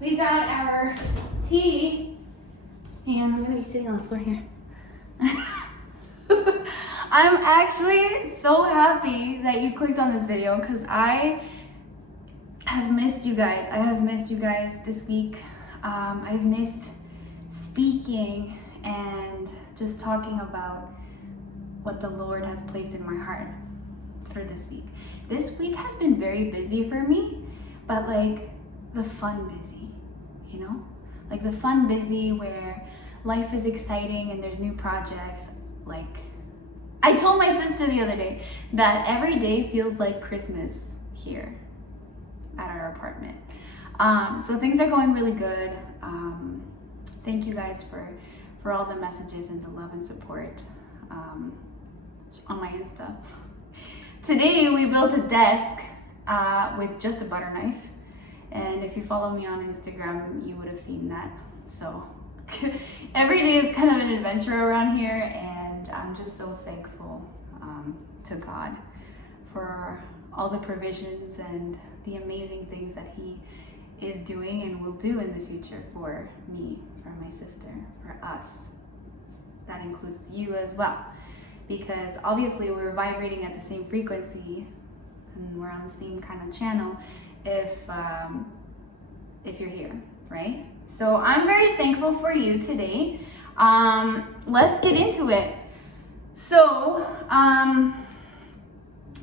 we got our tea, and I'm gonna be sitting on the floor here. I'm actually so happy that you clicked on this video because I have missed you guys. I have missed you guys this week. I've missed speaking and just talking about what the Lord has placed in my heart for this week. This week has been very busy for me, but like the fun busy, you know? Like the fun busy where life is exciting and there's new projects. Like, I told my sister the other day that every day feels like Christmas here at our apartment. So things are going really good. Thank you guys for all the messages and the love and support on my Insta. Today we built a desk with just a butter knife. And if you follow me on Instagram, you would have seen that. So every day is kind of an adventure around here, and I'm just so thankful to God for all the provisions and the amazing things that He is doing and will do in the future for me, for my sister, for us. That includes you as well, because obviously we're vibrating at the same frequency and we're on the same kind of channel if you're here, right? So I'm very thankful for you today. Let's get into it. So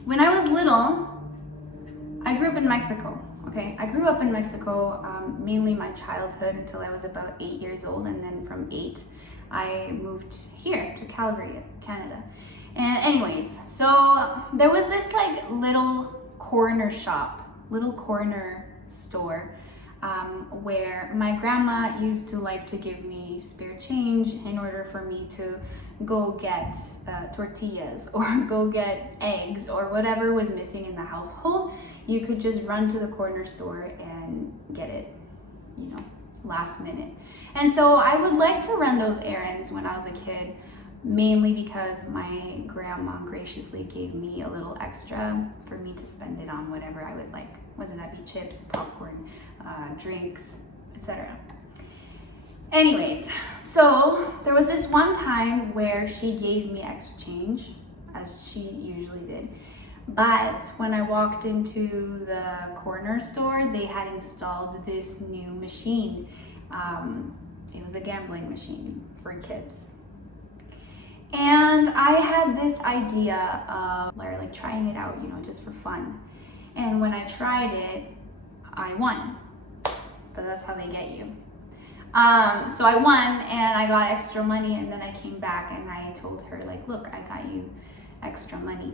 when I was little, I grew up in Mexico. Okay, I grew up in Mexico, mainly my childhood until I was about 8 years old, and then from 8 I moved here to Calgary, Canada. And anyways, so there was this like little corner shop, little corner store where my grandma used to like to give me spare change in order for me to go get tortillas or go get eggs or whatever was missing in the household. You could just run to the corner store and get it, you know, last minute. And so I would like to run those errands when I was a kid, mainly because my grandma graciously gave me a little extra for me to spend it on whatever I would like, whether that be chips, popcorn, drinks, etc. Anyways, so there was this one time where she gave me extra change, as she usually did. But when I walked into the corner store, they had installed this new machine. It was a gambling machine for kids. And I had this idea of like trying it out, you know, just for fun. And when I tried it, I won. But that's how they get you. So I won and I got extra money, and then I came back and I told her like, look, I got you extra money.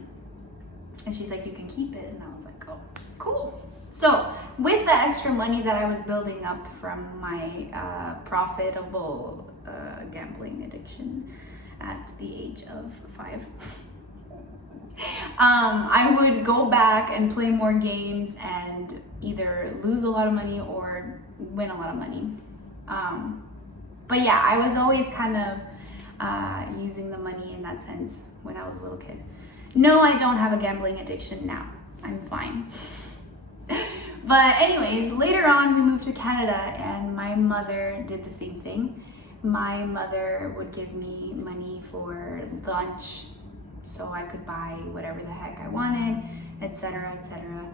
And she's like, you can keep it. And I was like, oh, cool. So with the extra money that I was building up from my profitable gambling addiction at the age of 5, I would go back and play more games and either lose a lot of money or win a lot of money. But yeah, I was always kind of using the money in that sense when I was a little kid. No, I don't have a gambling addiction now. I'm fine. But anyways, later on we moved to Canada and my mother did the same thing. My mother would give me money for lunch so I could buy whatever the heck I wanted, etc., etc.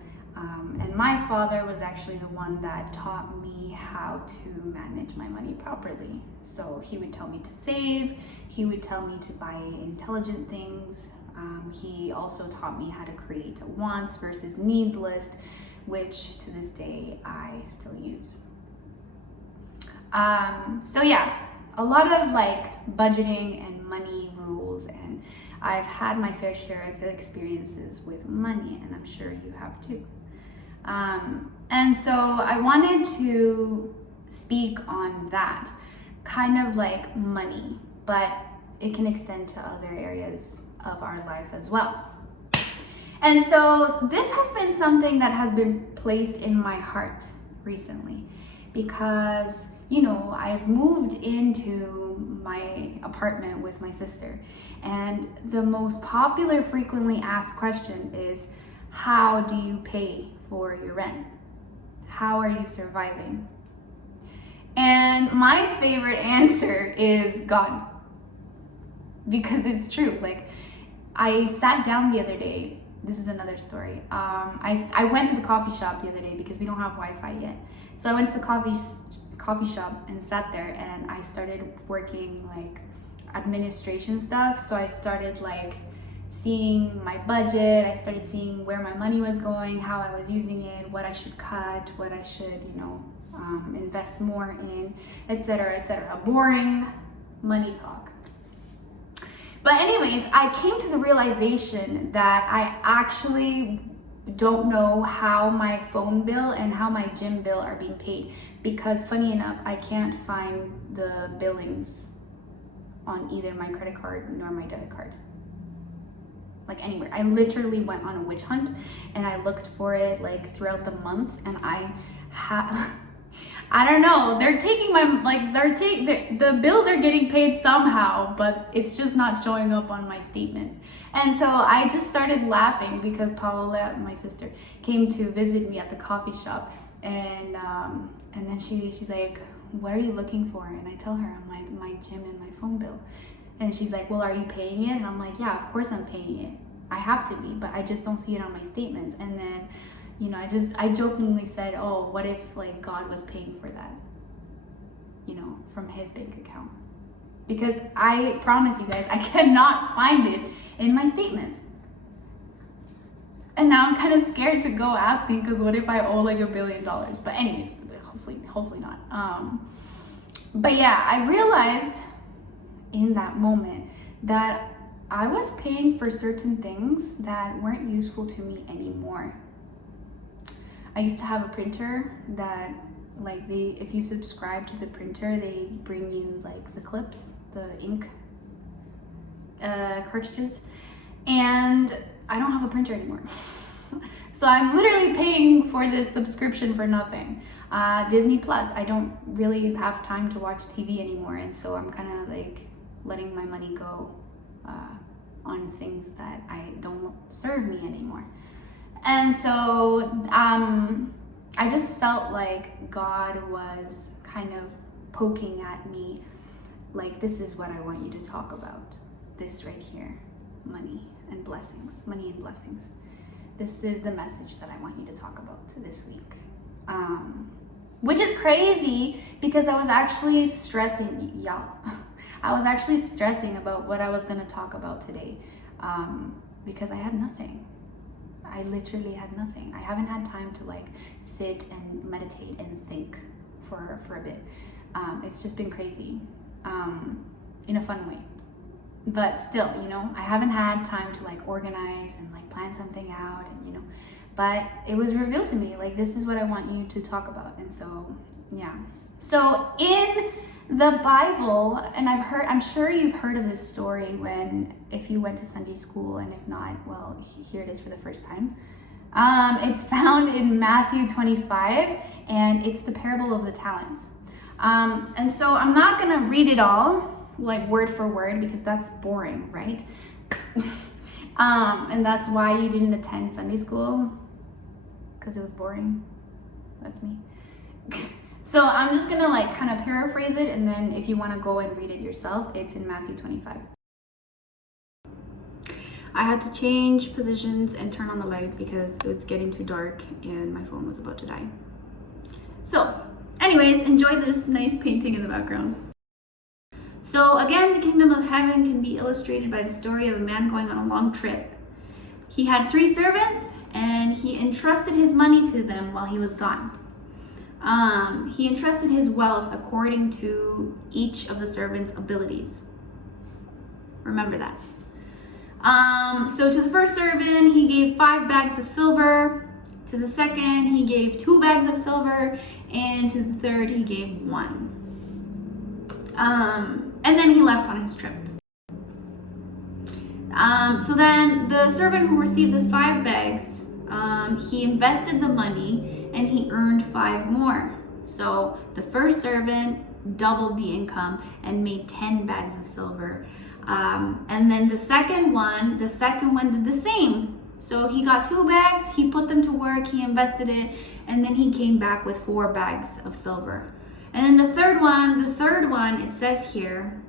And my father was actually the one that taught me how to manage my money properly. So he would tell me to save, he would tell me to buy intelligent things. He also taught me how to create a wants versus needs list, which to this day I still use. So yeah, a lot of like budgeting and money rules, and I've had my fair share of experiences with money, and I'm sure you have too. And so I wanted to speak on that, kind of like money, but it can extend to other areas of our life as well. And so this has been something that has been placed in my heart recently because, you know, I've moved into my apartment with my sister, and the most popular frequently asked question is, how do you pay for your rent? How are you surviving? And my favorite answer is God. Because it's true. Like, I sat down the other day. This is another story. I went to the coffee shop the other day because we don't have Wi-Fi yet. So I went to the coffee shop and sat there, and I started working like administration stuff. So I started like seeing my budget. I started seeing where my money was going, how I was using it, what I should cut, what I should, invest more in, etc., etc. Boring money talk. But anyways, I came to the realization that I actually don't know how my phone bill and how my gym bill are being paid, because funny enough, I can't find the billings on either my credit card nor my debit card. Like anywhere. I literally went on a witch hunt and I looked for it like throughout the months, and I don't know, they're taking the bills are getting paid somehow, but it's just not showing up on my statements. And so I just started laughing because Paola, my sister, came to visit me at the coffee shop, and then she's like, what are you looking for? And I tell her, I'm like, my gym and my phone bill. And she's like, well, are you paying it? And I'm like, yeah, of course I'm paying it. I have to be, but I just don't see it on my statements. And then I jokingly said, oh, what if like God was paying for that, from his bank account? Because I promise you guys, I cannot find it in my statements. And now I'm kind of scared to go asking, because what if I owe like $1 billion? But anyways, hopefully not. But yeah, I realized in that moment that I was paying for certain things that weren't useful to me anymore. I used to have a printer that if you subscribe to the printer, they bring you like the clips, the ink cartridges, and I don't have a printer anymore. So I'm literally paying for this subscription for nothing. Disney Plus, I don't really have time to watch TV anymore, and so I'm kind of like letting my money go on things that I don't serve me anymore. And so I just felt like God was kind of poking at me, like, this is what I want you to talk about. This right here, money and blessings. This is the message that I want you to talk about this week. Which is crazy, because I was actually stressing, y'all. I was actually stressing about what I was going to talk about today, because I had nothing. I literally had nothing. I haven't had time to like sit and meditate and think for a bit. It's just been crazy, in a fun way. But still, I haven't had time to like organize and like plan something out, and but it was revealed to me, like, this is what I want you to talk about. And so, yeah. So in the Bible, and I'm sure you've heard of this story if you went to Sunday school, and if not, well, here it is for the first time. It's found in Matthew 25, and it's the parable of the talents. And so I'm not gonna read it all, like word for word, because that's boring, right? And that's why you didn't attend Sunday school, because it was boring. That's me. So I'm just gonna like kind of paraphrase it, and then if you want to go and read it yourself, it's in Matthew 25. I had to change positions and turn on the light because it was getting too dark and my phone was about to die. So anyways, enjoy this nice painting in the background. So again, the kingdom of heaven can be illustrated by the story of a man going on a long trip. He had 3 servants, and he entrusted his money to them while he was gone. He entrusted his wealth according to each of the servants' abilities. Remember that. So to the first servant, he gave 5 bags of silver. To the second, he gave 2 bags of silver. And to the third, he gave 1. And then he left on his trip. So then the servant who received the 5 bags, he invested the money and he earned 5 more. So the first servant doubled the income and made 10 bags of silver. And then the second one did the same. So he got 2 bags, he put them to work, he invested it, and then he came back with 4 bags of silver. And then the third one, it says here,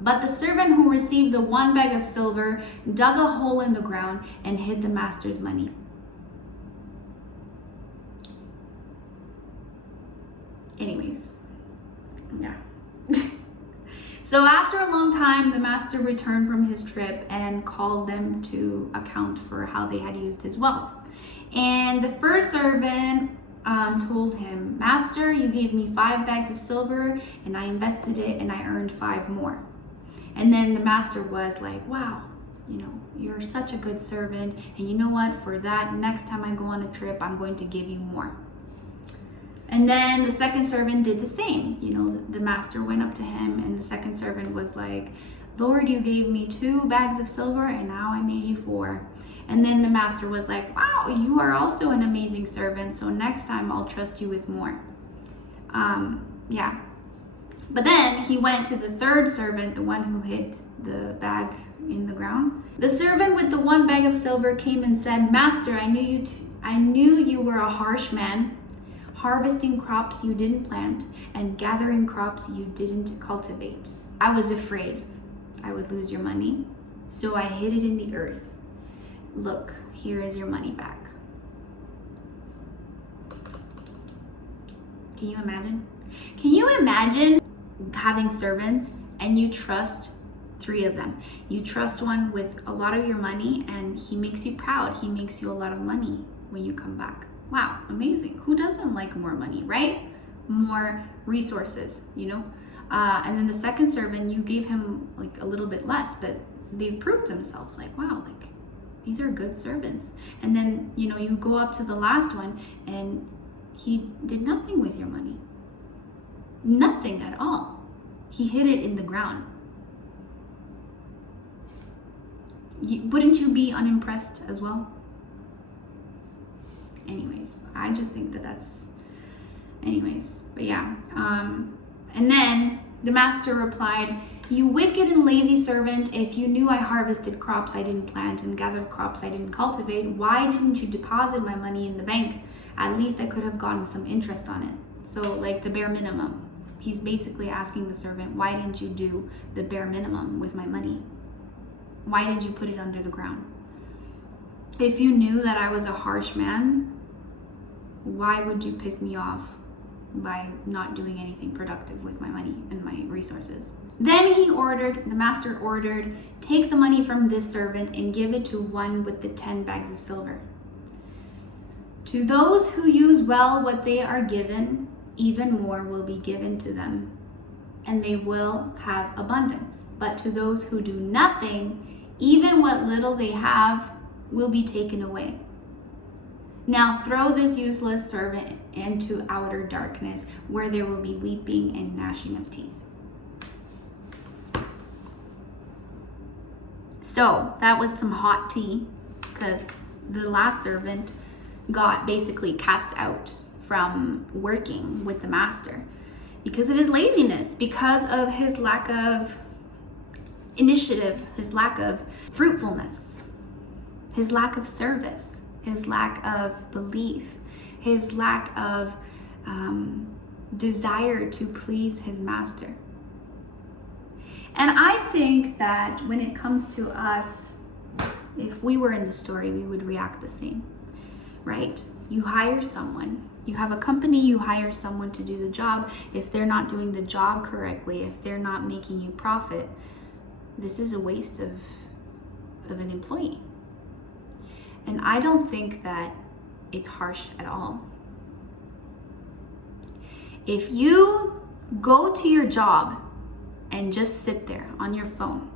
but the servant who received the 1 bag of silver dug a hole in the ground and hid the master's money. Anyways, yeah. So after a long time, the master returned from his trip and called them to account for how they had used his wealth. And the first servant told him, "Master, you gave me 5 bags of silver and I invested it and I earned 5 more." And then the master was like, "Wow, you're such a good servant. And you know what? For that, next time I go on a trip, I'm going to give you more." And then the second servant did the same. The master went up to him and the second servant was like, "Lord, you gave me 2 bags of silver and now I made you 4. And then the master was like, "Wow, you are also an amazing servant. So next time I'll trust you with more." Yeah. But then he went to the third servant, the one who hid the bag in the ground. The servant with the 1 bag of silver came and said, "Master, I knew you were a harsh man, harvesting crops you didn't plant and gathering crops you didn't cultivate. I was afraid I would lose your money, so I hid it in the earth. Look, here is your money back." Can you imagine? Can you imagine having servants and you trust 3 of them? You trust one with a lot of your money and he makes you proud. He makes you a lot of money when you come back. Wow, amazing. Who doesn't like more money, right? More resources, And then the second servant, you gave him like a little bit less, but they've proved themselves like, wow, like these are good servants. And then, you go up to the last one and he did nothing with your money. Nothing at all. He hid it in the ground. Wouldn't you be unimpressed as well? Anyways, I just think but yeah. And then the master replied, "You wicked and lazy servant, if you knew I harvested crops I didn't plant and gathered crops I didn't cultivate, why didn't you deposit my money in the bank? At least I could have gotten some interest on it." So like the bare minimum. He's basically asking the servant, why didn't you do the bare minimum with my money? Why did you put it under the ground? If you knew that I was a harsh man, why would you piss me off by not doing anything productive with my money and my resources? Then the master ordered, "Take the money from this servant and give it to one with the 10 bags of silver. To those who use well what they are given, even more will be given to them, and they will have abundance. But to those who do nothing, even what little they have will be taken away. Now throw this useless servant into outer darkness, where there will be weeping and gnashing of teeth." So that was some hot tea, because the last servant got basically cast out from working with the master because of his laziness, because of his lack of initiative, his lack of fruitfulness, his lack of service, his lack of belief, his lack of desire to please his master. And I think that when it comes to us, if we were in the story, we would react the same, right? You hire someone, you have a company, you hire someone to do the job. If they're not doing the job correctly, if they're not making you profit, this is a waste of an employee. And I don't think that it's harsh at all. If you go to your job and just sit there on your phone,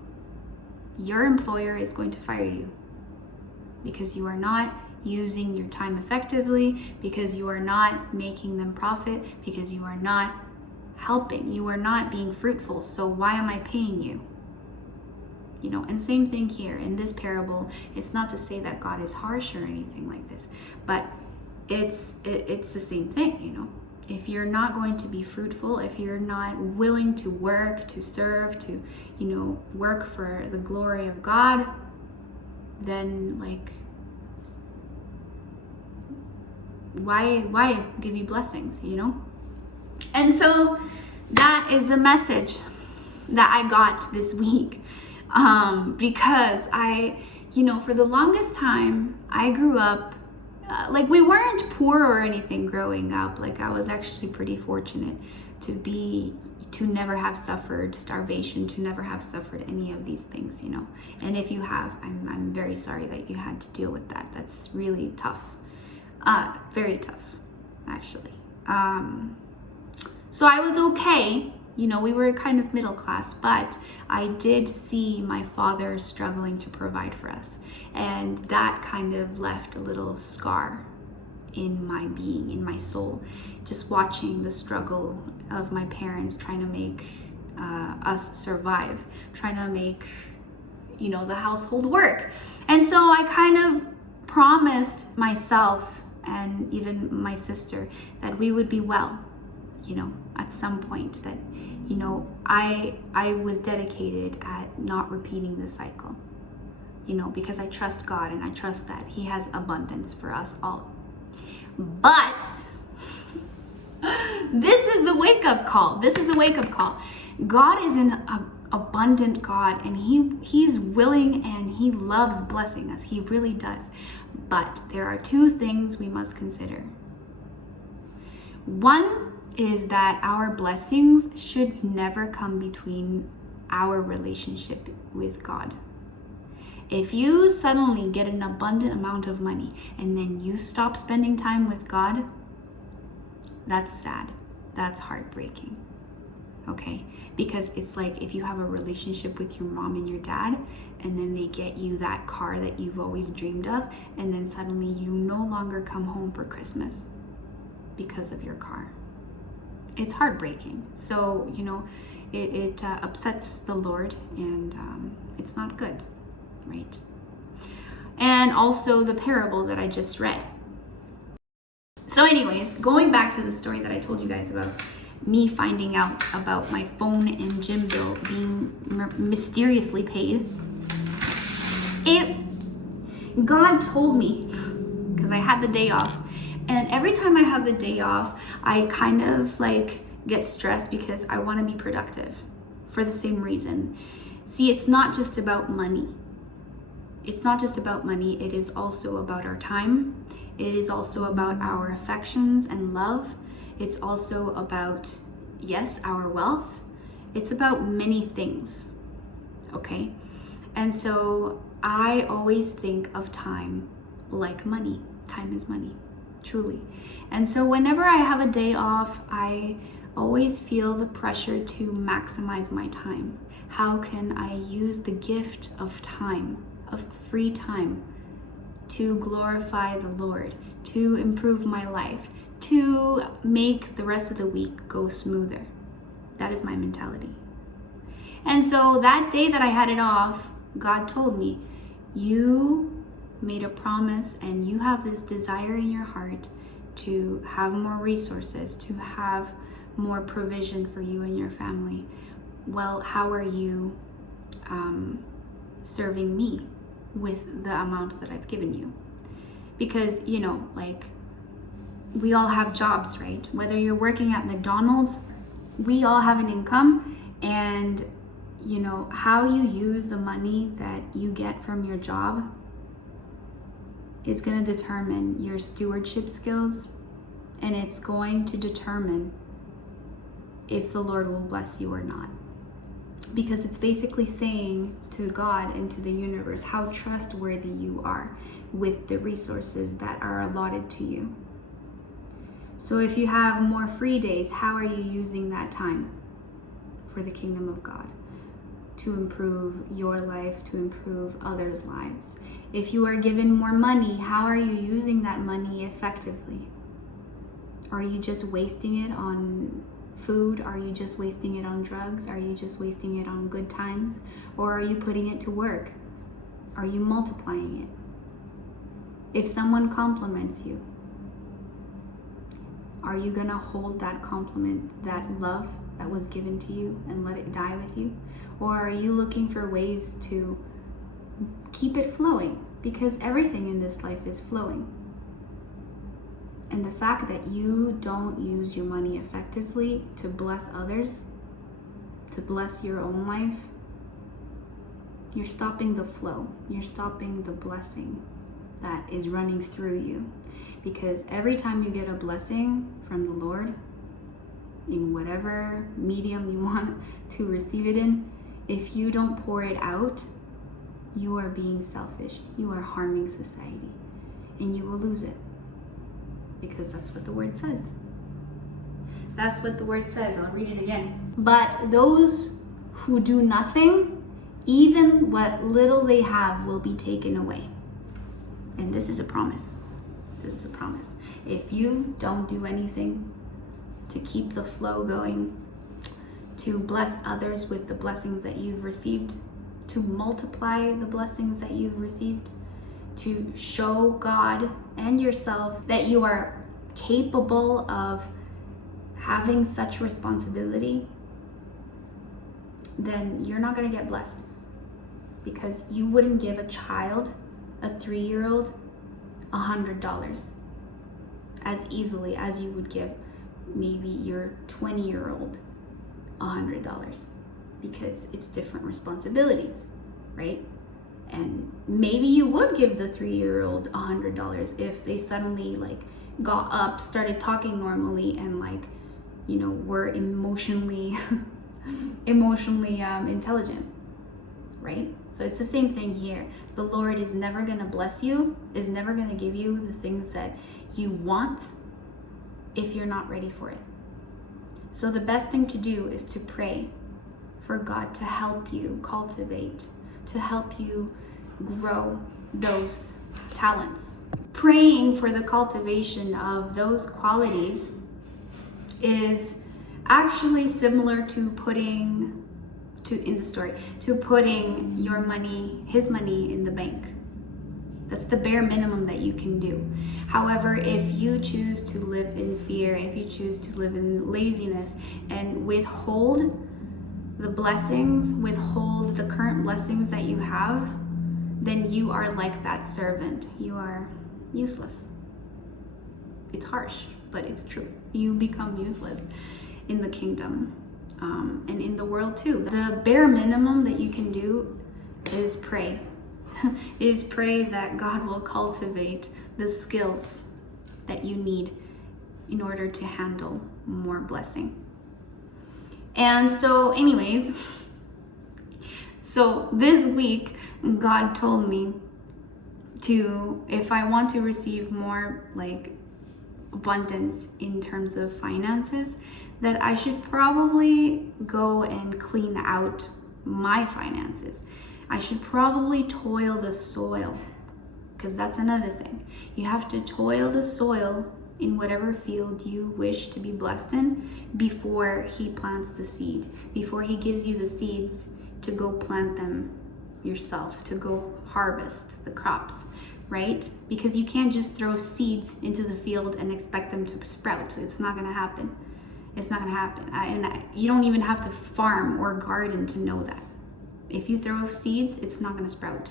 your employer is going to fire you because you are not using your time effectively, because you are not making them profit, because you are not helping, you are not being fruitful. So why am I paying you? And same thing here in this parable. It's not to say that God is harsh or anything like this, but it's the same thing. If you're not going to be fruitful, if you're not willing to work, to serve, to work for the glory of God, then why give you blessings? And so that is the message that I got this week. Because for the longest time, I grew up, like we weren't poor or anything growing up. Like I was actually pretty fortunate to never have suffered starvation, to never have suffered any of these things, And if you have, I'm very sorry that you had to deal with that. That's really tough. Very tough, actually. So I was okay. We were kind of middle class, but I did see my father struggling to provide for us. And that kind of left a little scar in my being, in my soul, just watching the struggle of my parents trying to make us survive, trying to make, the household work. And so I kind of promised myself and even my sister that we would be well, at some point, that, I was dedicated at not repeating the cycle, because I trust God and I trust that He has abundance for us all. But this is the wake-up call. This is the wake-up call. God is an abundant God, and He's willing and He loves blessing us. He really does. But there are two things we must consider. One is that our blessings should never come between our relationship with God. If you suddenly get an abundant amount of money and then you stop spending time with God, that's sad. That's heartbreaking. Okay? Because it's like if you have a relationship with your mom and your dad, and then they get you that car that you've always dreamed of, and then suddenly you no longer come home for Christmas because of your car. It's heartbreaking. So, it upsets the Lord, and it's not good, right? And also the parable that I just read. So anyways, going back to the story that I told you guys about me finding out about my phone and gym bill being mysteriously paid, God told me, because I had the day off, and every time I have the day off, I kind of get stressed because I want to be productive for the same reason. See, it's not just about money. It's not just about money. It is also about our time. It is also about our affections and love. It's also about, yes, our wealth. It's about many things, okay? And so I always think of time like money. Time is money, truly. And so whenever I have a day off, I always feel the pressure to maximize my time. How can I use the gift of time, of free time, to glorify the Lord, to improve my life, to make the rest of the week go smoother? That is my mentality. And so that day that I had it off, God told me, you made a promise and you have this desire in your heart to have more resources, to have more provision for you and your family. Well, how are you serving me with the amount that I've given you? Because, we all have jobs, right? Whether you're working at McDonald's, we all have an income, and how you use the money that you get from your job is going to determine your stewardship skills, and it's going to determine if the Lord will bless you or not. Because it's basically saying to God and to the universe how trustworthy you are with the resources that are allotted to you. So if you have more free days, how are you using that time for the kingdom of God? To improve your life, to improve others' lives. If you are given more money, how are you using that money effectively? Are you just wasting it on food? Are you just wasting it on drugs? Are you just wasting it on good times? Or are you putting it to work? Are you multiplying it? If someone compliments you, are you gonna hold that compliment, that love that was given to you, and let it die with you? Or are you looking for ways to keep it flowing? Because everything in this life is flowing. And the fact that you don't use your money effectively to bless others, to bless your own life, you're stopping the flow. You're stopping the blessing that is running through you. Because every time you get a blessing from the Lord, in whatever medium you want to receive it in, if you don't pour it out, you are being selfish. You are harming society. And you will lose it. Because that's what the word says. That's what the word says. I'll read it again. But those who do nothing, even what little they have will be taken away. And this is a promise. This is a promise. If you don't do anything to keep the flow going, to bless others with the blessings that you've received, to multiply the blessings that you've received, to show God and yourself that you are capable of having such responsibility, then you're not going to get blessed. Because you wouldn't give a child, a 3-year-old, $100 as easily as you would give maybe your 20-year-old $100, because it's different responsibilities, right? And maybe you would give the 3-year-old $100 if they suddenly got up, started talking normally, and were emotionally intelligent, right? So it's the same thing here. The Lord is never going to bless you, is never going to give you the things that you want if you're not ready for it. So the best thing to do is to pray for God to help you cultivate, to help you grow those talents. Praying for the cultivation of those qualities is actually similar to putting your money, his money, in the bank. That's the bare minimum that you can do. However, if you choose to live in fear, if you choose to live in laziness and withhold the blessings, withhold the current blessings that you have, then you are like that servant. You are useless. It's harsh, but it's true. You become useless in the kingdom. And in the world too. The bare minimum that you can do is pray. Is pray that God will cultivate the skills that you need in order to handle more blessing. And so anyways, so this week God told me if I want to receive more abundance in terms of finances, that I should probably go and clean out my finances. I should probably toil the soil, because that's another thing. You have to toil the soil in whatever field you wish to be blessed in before he plants the seed, before he gives you the seeds to go plant them yourself, to go harvest the crops, right? Because you can't just throw seeds into the field and expect them to sprout. It's not going to happen. It's not going to happen. You don't even have to farm or garden to know that. If you throw seeds, it's not going to sprout.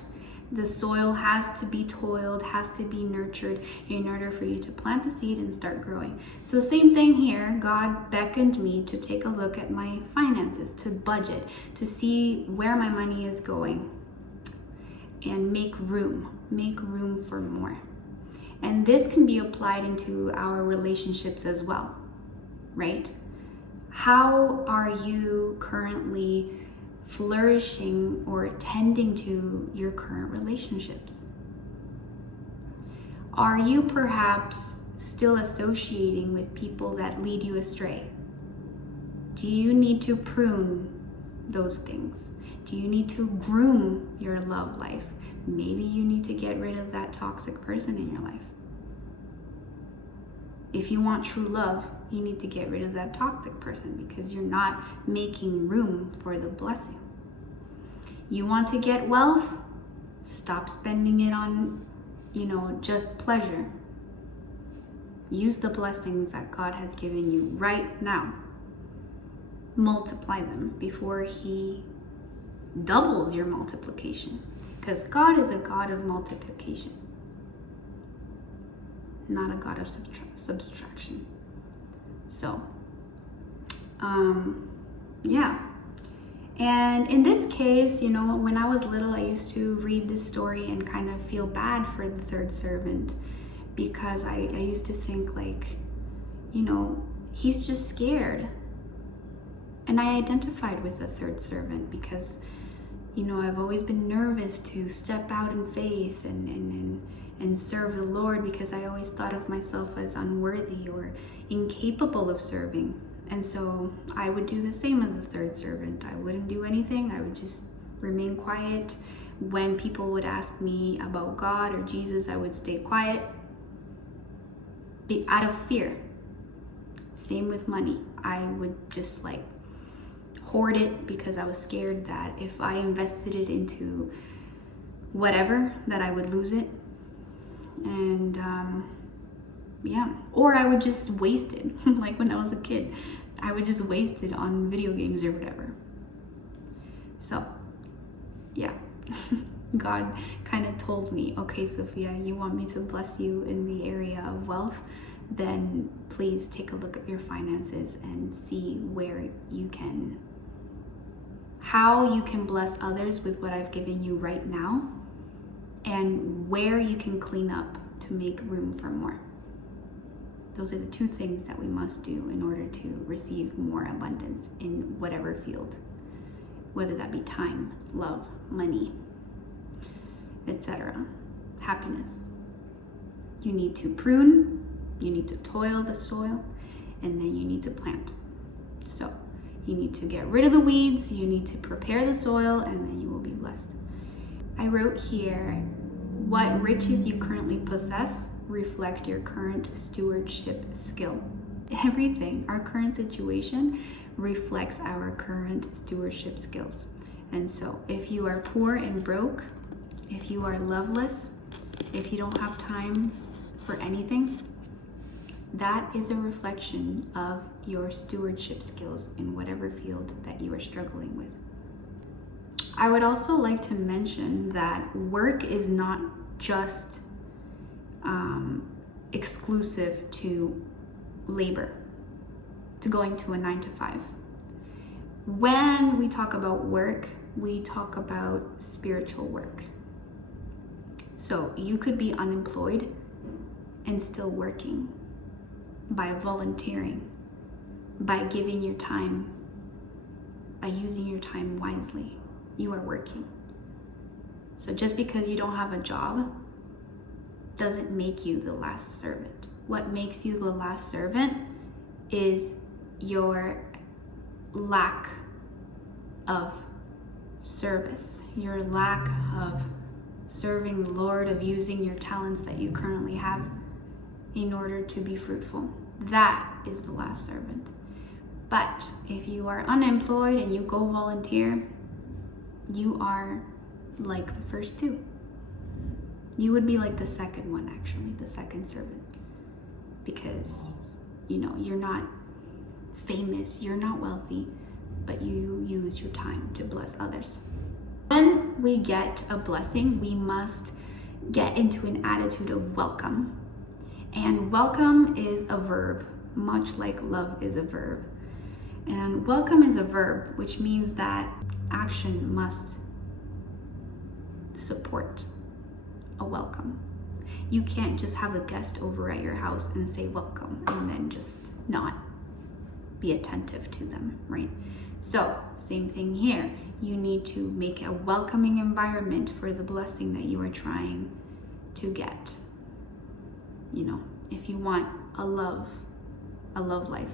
The soil has to be toiled, has to be nurtured in order for you to plant the seed and start growing. So same thing here. God beckoned me to take a look at my finances, to budget, to see where my money is going, and make room for more. And this can be applied into our relationships as well. Right? How are you currently flourishing or tending to your current relationships? Are you perhaps still associating with people that lead you astray? Do you need to prune those things? Do you need to groom your love life? Maybe you need to get rid of that toxic person in your life. If you want true love, you need to get rid of that toxic person, because you're not making room for the blessing. You want to get wealth? Stop spending it on, just pleasure. Use the blessings that God has given you right now. Multiply them before he doubles your multiplication, because God is a God of multiplication. not a God of subtraction. So, yeah. And in this case, you know, when I was little, I used to read this story and kind of feel bad for the third servant, because I used to think like, you know, he's just scared. And I identified with the third servant because, you know, I've always been nervous to step out in faith and serve the Lord, because I always thought of myself as unworthy or incapable of serving. And so I would do the same as the third servant. I wouldn't do anything. I would just remain quiet. When people would ask me about God or Jesus, I would stay quiet, be out of fear. Same with money. I would just like hoard it because I was scared that if I invested it into whatever, that I would lose it. And yeah, or I would just waste it. Like when I was a kid, I would just waste it on video games or whatever. So yeah, God kind of told me, okay, Sophia, you want me to bless you in the area of wealth? Then please take a look at your finances and see how you can bless others with what I've given you right now, and where you can clean up to make room for more. Those are the two things that we must do in order to receive more abundance in whatever field, whether that be time, love, money, etc., happiness. You need to prune, you need to toil the soil, and then you need to plant. So you need to get rid of the weeds, you need to prepare the soil, and then you will be blessed. I wrote here, what riches you currently possess reflect your current stewardship skill. Everything, our current situation, reflects our current stewardship skills. And so if you are poor and broke, if you are loveless, if you don't have time for anything, that is a reflection of your stewardship skills in whatever field that you are struggling with. I would also like to mention that work is not just exclusive to labor, to going to a 9-to-5. When we talk about work, we talk about spiritual work. So you could be unemployed and still working by volunteering, by giving your time, by using your time wisely. You are working. So just because you don't have a job doesn't make you the last servant. What makes you the last servant is your lack of service, your lack of serving the Lord, of using your talents that you currently have in order to be fruitful. That is the last servant. But if you are unemployed and you go volunteer, you are like the first two. You would be like the second one, actually, the second servant. Because, you know, you're not famous, you're not wealthy, but you use your time to bless others. When we get a blessing, we must get into an attitude of welcome. And welcome is a verb, much like love is a verb. And welcome is a verb, which means that action must support a welcome. You can't just have a guest over at your house and say welcome and then just not be attentive to them, right? So, same thing here. You need to make a welcoming environment for the blessing that you are trying to get. You know, if you want a love life,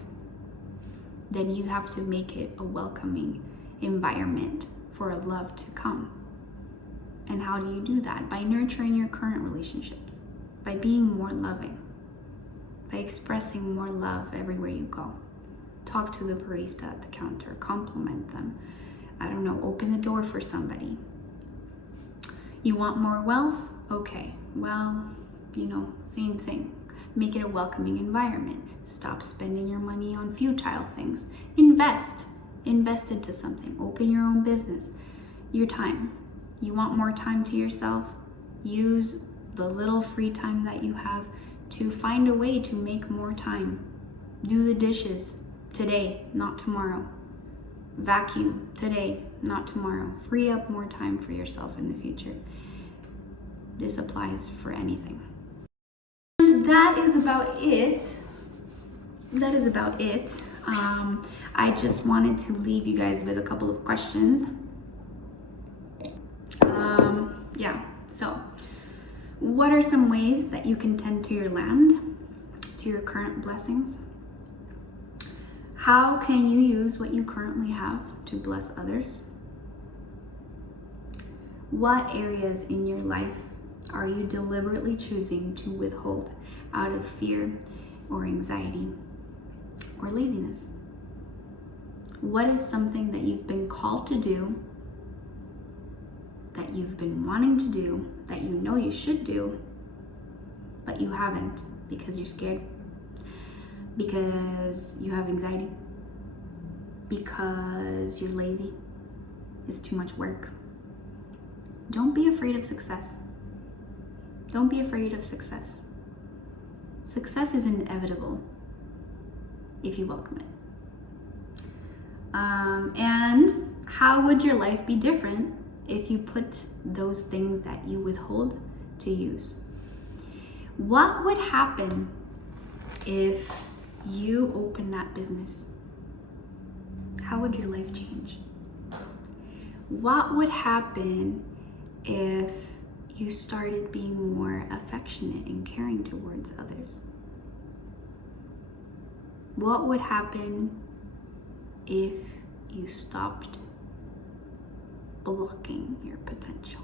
then you have to make it a welcoming environment for a love to come. And how do you do that? By nurturing your current relationships, by being more loving, by expressing more love everywhere you go. Talk to the barista at the counter, compliment them. I don't know, open the door for somebody. You want more wealth? Okay, well, you know, same thing. Make it a welcoming environment. Stop spending your money on futile things. Invest into something. Open your own business. Your time. You want more time to yourself? Use the little free time that you have to find a way to make more time. Do the dishes today, not tomorrow. Vacuum today, not tomorrow. Free up more time for yourself in the future. This applies for anything. And that is about it. I just wanted to leave you guys with a couple of questions. So what are some ways that you can tend to your land, to your current blessings? How can you use what you currently have to bless others? What areas in your life are you deliberately choosing to withhold out of fear or anxiety or laziness? What is something that you've been called to do, that you've been wanting to do, that you know you should do, but you haven't because you're scared, because you have anxiety, because you're lazy, it's too much work? Don't be afraid of success. Don't be afraid of success. Success is inevitable if you welcome it. And how would your life be different if you put those things that you withhold to use? What would happen if you open that business? How would your life change? What would happen if you started being more affectionate and caring towards others? What would happen if you stopped blocking your potential?